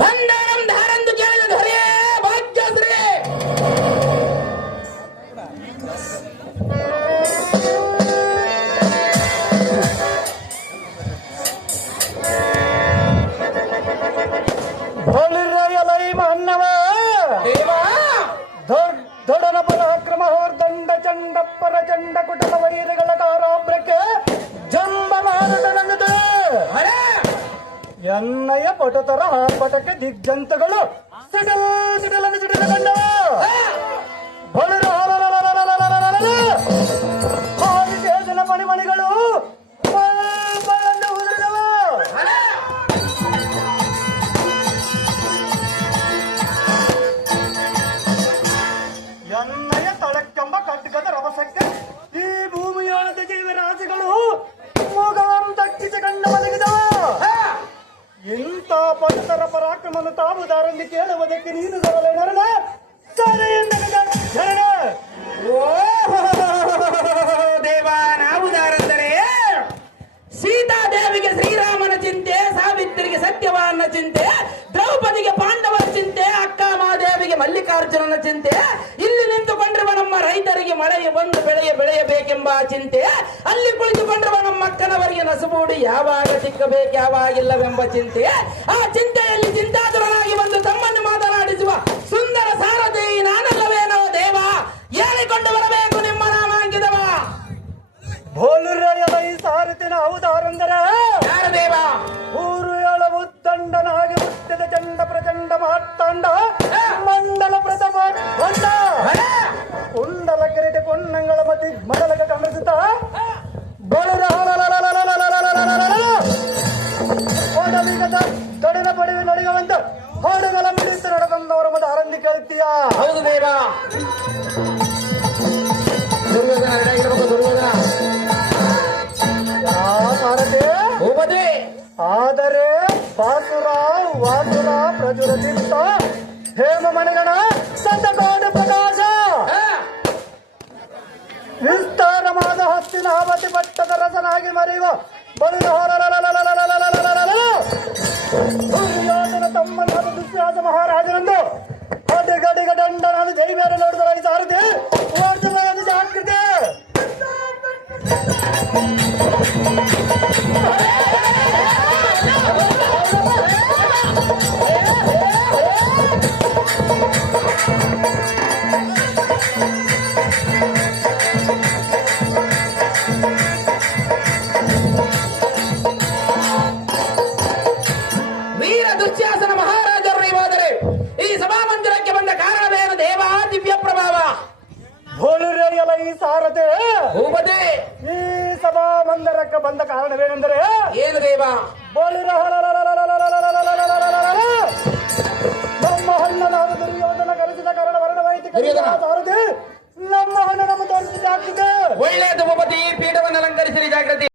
ಬಂದಾರಂ ಧಾರಂದು ಕೇಳಿದ ಧರೆಯೇ ಭಾಗ್ಯಶ್ರೀ. ದೊಡನ ಪರಾಕ್ರಮ ಹೋರ್ದಂಡ ಚಂಡ ಪರಚಂಡ ಕುಟಲ ವೈರಿಗಳ ಕಾರಾಬ್ರಕ್ಕೆ ಜಂಬ ಮಾರುತನಂದಿದೆ. ಎನ್ನಯ ಪಟುತರ ಆರ್ಭಟಕ್ಕೆ ದಿಗ್ಜಂತಗಳು ಸಿಡಲ್ ಸಿಡಲನ್ನು ಸಿಡಿದುಕೊಂಡವ. ಬಳಿರ ಆದಿಶೇಷನ ಮಣಿಮಣಿಗಳು ಉದುರಿದವ. ಎನ್ನಯ ತಳಕ್ಕೆಂಬ ಖಡ್ಗದ ರಭಸಕ್ಕೆ ಈ ಭೂಮಿಯಾಳದ ಜೀವರಾಶಿಗಳು ಮೂಗವನ್ನು ತಕ್ಕಿಸಿ ಕಂಡು ಮಲಗಿದವ. ಇಂಥ ಪಟುತರ ಪರಾಕ್ರಮವನ್ನು ತಾವುದಾರಲ್ಲಿ ಕೇಳುವುದಕ್ಕೆ ನೀನು ಬರಲೇನರಣ ದೇವ, ನಾವುದಾರೆಂದರೆ ಸೀತಾದೇವಿಗೆ ಶ್ರೀರಾಮನ ಚಿಂತೆ, ಸಾವಿತ್ರಿಗೆ ಸತ್ಯವಾನ ಚಿಂತೆ, ದ್ರೌಪದಿಗೆ ಪಾಂಡವರ ಚಿಂತೆ, ಅಕ್ಕ ಮಹಾದೇವಿಗೆ ಮಲ್ಲಿಕಾರ್ಜುನನ ಚಿಂತೆ, ಇಲ್ಲಿ ನಿಂತುಕೊಂಡಿರುವ ನಮ್ಮ ರೈತರಿಗೆ ಮಳೆಗೆ ಬಂದು ಬೆಳೆಯಬೇಕೆಂಬ ಚಿಂತೆ, ಅಲ್ಲಿ ಕುಳಿತುಕೊಂಡಿರುವ ನಮ್ಮ ಅಕ್ಕನವರಿಗೆ ನಸುಬೂಡಿ ಯಾವಾಗ ಸಿಕ್ಕಬೇಕು ಯಾವಾಗಿಲ್ಲವೆಂಬ ಚಿಂತೆ. ಆ ಚಿಂತೆಯಲ್ಲಿ ಚಿಂತಾತುರನಾಗಿ ಬಂದು ತಮ್ಮನ್ನು ಮಾತನಾಡಿಸುವ ಸುಂದರ ಸಾರಥಿ ನಾನಲ್ಲವೇನೋ ದೇವ, ಹೇಳಿಕೊಂಡು ಬರಬೇಕು ನಿಮ್ಮ ನಾಮಾಂಕಿತವ. ಬೋಲುರೆಯಲ ಈ ಸಾರಥಿನ ಅವತಾರಂದರೆ ಯಾರ ದೇವ? ಊರು ಹೇಳವು ದಂಡನಾಗಿ ಹುಟ್ಟಿದ ಚಂಡ ಪ್ರಚಂಡ ಮಾರ್ತಾಂಡ ಮಂಡಲ ಪ್ರಥಮ ಹೊಂಡ ಕುಂಡಲ ಕಿರೀಟ ಕೊಂಡಂಗಳ ಮತಿ ಮಡಲಕ ಕಮರಿಸುತ್ತ ಬಳುರ ದಡಿನ ಪಡೆಯುವ ನಡೆಯುವಂತ ಹಾಡುಗಳ ಮಿಡಿತು ನಡೆದಂದವರ ಮತ ಆರಂಭಿ ಕೇಳುತ್ತೀಯಾ? ಹೌದು ದೇವ. ದುರ್ಯೋಧನ ರೆಡಿಯಾಗಿರ್ಬೇಕು. ದುರ್ಯೋಧನ ಸಾರಥಿ ಭೂಪತಿ. ಆದರೆ ಬಾಸುರ ವಾಸುರ ಪ್ರಜುರತಿತ್ತ ಹೇಮ ಮಣಿಗಣ ಸಂತಕೋಡು ಪ್ರಕಾಶ ವಿಸ್ತಾರವಾದ ಹಸ್ತಿನ ಅವತಿ ಪಟ್ಟದ ರಸನಾಗಿ ಮರೆಯುವ ಬಳಿದ ದುರ್ಯೋಧನ ತಮ್ಮನಾದ ದುಶ್ಯಾಸ ಮಹಾರಾಜನಂದು ಅಡಿಗಡಿಗ ದಂಡನಾದ ಜೈವೇರ ನೋಡಿದ ಈ ಸಾರಥಿ ವಾರ್ಷದ ಜಾಗೃತಿ. ವೀರ ದುಶ್ಯಾಸನ ಮಹಾರಾಜರು ನೀವಾದರೆ ಈ ಸಭಾಮಂದಿರಕ್ಕೆ ಬಂದ ಕಾರಣವೇನು ದೇವ? ದಿವ್ಯ ಪ್ರಭಾವ. ಬೋಲುರೆಯಲ ಈ ಸಾರಥಿ ಭೂಪತಿ, ಈ ಸಭಾ ಮಂದಿರಕ್ಕೆ ಬಂದ ಕಾರಣವೇನೆಂದರೆ ಏನು ದೇವ? ಬೋಲಿರ ನಮ್ಮ ಹಣ್ಣನಾದ ದುರ್ಯೋಧನ ಕರೆಸಿದ ಕಾರಣ ವರ್ಣವಾಯಿತು. ಸಾರಥಿ ನಮ್ಮ ಹಣ್ಣ ನಮ್ಮ ತೋರಿಸಿದ ಆಗ್ತಿದೆ. ಒಳ್ಳೆಯದು ಭೂಪತಿ, ಪೀಠವನ್ನು ಅಲಂಕರಿಸಿರಿ ಜಾಗೃತಿ.